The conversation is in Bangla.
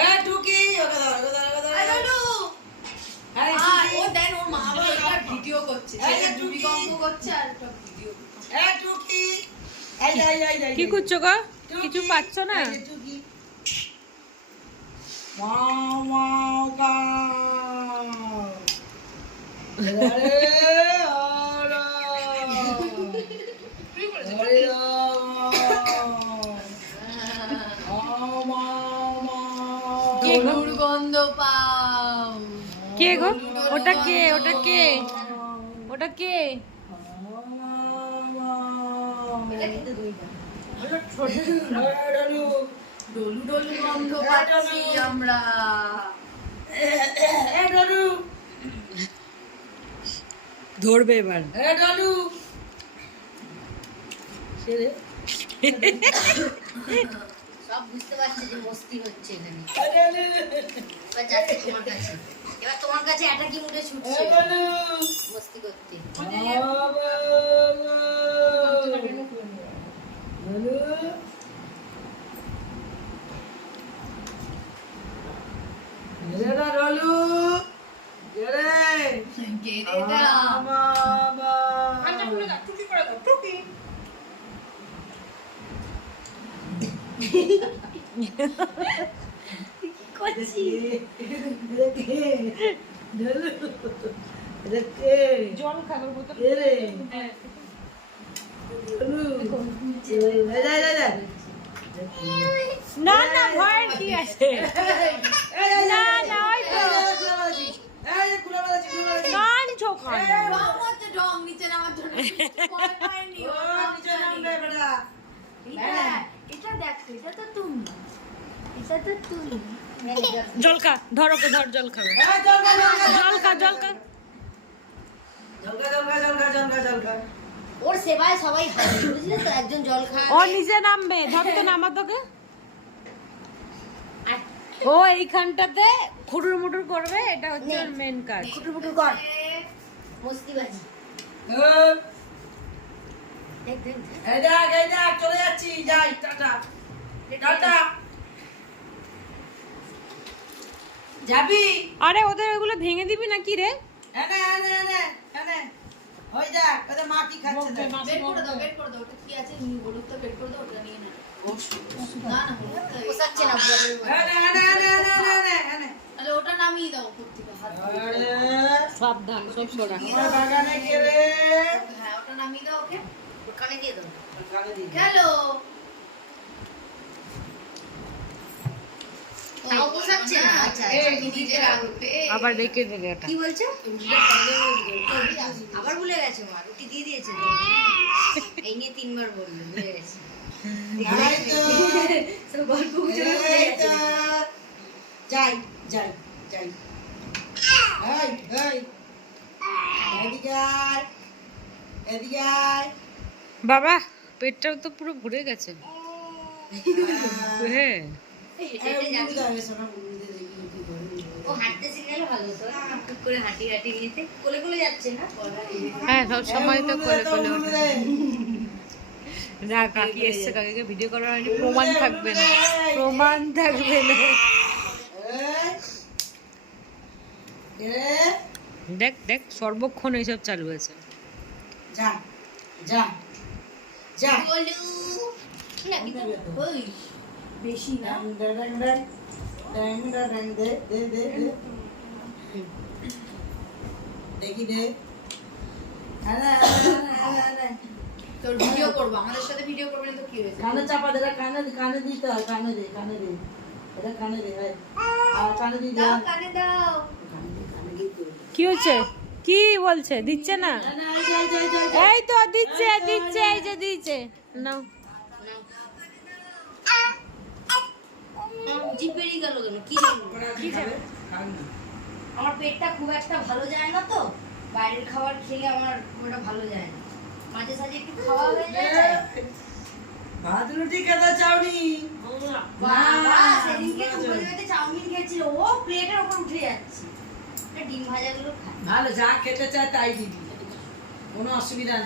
এ টুকি ওকে দাও আরে আরে ও দেন ওর মা আবার একটা ভিডিও করছে সেটা ভূমিকম্প করছে আর একটা ভিডিও করছে এ টুকি এই কি করছো গো? কিছু পাচ্ছ না? টুকি ওয়াও ওয়াও কা আরে ওরা আরে কে গো? দুর্গন্ধ পাও কে গো? ওটা কে? ওটা কে? ওটা কে? ডলু ডলু গন্ধ পাচ্ছি আমরা ধরবে এবার। সব বুঝতে পারছে যে মস্তি হচ্ছে এখানে। এবার যাচ্ছে তোমার কাছে, এবার তোমার কাছে অ্যাটাকি মুডে ছুটছে মস্তি করতে। জল খাবার বোতল। না না ভয়ের কি আছে? না না ওই তো কান ছোখান। রং হচ্ছে ঢং নিচে নামার জন্য ভয় পায়নি ও এটা দেখ এটা তো তুমি এটা তো তুমি জল খা, ধর ওকে, ধর জল খাবে। জল খা, জল খা। ওর সেবায় সবাই হাসে, বুঝলি তো? একজন জল খায়, ও নিচে নামবে, ধর তো নামা তোকে। ও এইখানটাতে খুটুর মুটুর করবে, এটা হচ্ছে ওর মেন কাজ। কুটুর কর মস্তিবাজি। দেখ দেখ দেখ। চলে যাচ্ছি, যাই, টাটা টাটা। যাবি? আরে ওদের ওগুলো ভেঙে দিবি না কি রে? এনে হয়ে যাক, ওদের মা কি খাচ্ছে দেখ। বের করে দাও ওটা কি আছে নিয়ে বলুক তো বের করে দাও ওটা নিয়ে না না না পোষাচ্ছে না এনে। তাহলে ওটা নামিয়ে দাও উপর থেকে হাত দিয়ে। আরে সাবধান, সব সরা। আমার বাগানে গেলে হ্যাঁ ওটা নামিয়ে দাও ওকে ওর কানে দিয়ে দাও। হ্যালো তাও পোষাচ্ছে না। আচ্ছা নিজের আগুতে আবার রেখে দেবে এটা। কি বলছো? আবার ভুলে গেছে মা, রুটি দিয়ে দিয়েছে তো। এই নিয়ে 3 বার বললো, ভুলে গেছে। সব গল্প গুজব ভুলে গেছে। যাই এদিকে আয়। বাবা পেটটাও তো পুরো ভরে গেছে। হ্যাঁ হেঁটে যাবি। ও হাঁটতে শিখলে ভালো তো, টুক করে হাঁটি নিতে কোলে কোলে যাচ্ছে না। হ্যাঁ, সব সময় তো কোলে কোলে ওঠে। না কাকি এসছে, কাকিকে ভিডিও করার হয়নি, প্রমাণ থাকবে না। দেখ দেখ সর্বক্ষণ এইসব চালু আছে। যা বলু না কিন্তু ওই বেশি না দেখি দে। তোর ভিডিও করব আমাদের সাথে ভিডিও করবে না তো কি হয়েছে কানে চাপা দে, কানে দিতে হয়, কানে দে এটা কানে দে ভাই, আর কানে দি দাও কানে দাও কি হচ্ছে? কি বলছে? দিচ্ছে না? এই তো দিচ্ছে, এই যে দিচ্ছে। নাও জিভ বেরিয়ে গেল কেন? কি জানো? আমার পেটটা খুব একটা ভালো যায় না তো, বাইরের খাবার খেলে আমার ওটা ভালো যায় না, মাঝে সাঝে একটু খাওয়া হয়ে যায়। ভাত রুটি খেতে চাওনি? বাবা সেদিনকে দুপুরে চাউমিন খেয়েছিল, ও প্লেটের উপর উঠে যাচ্ছে। ডিম ভাজাগুলো খায়। ভালো, যা খেতে চায় তাই দিবি, কোনো অসুবিধা নেই।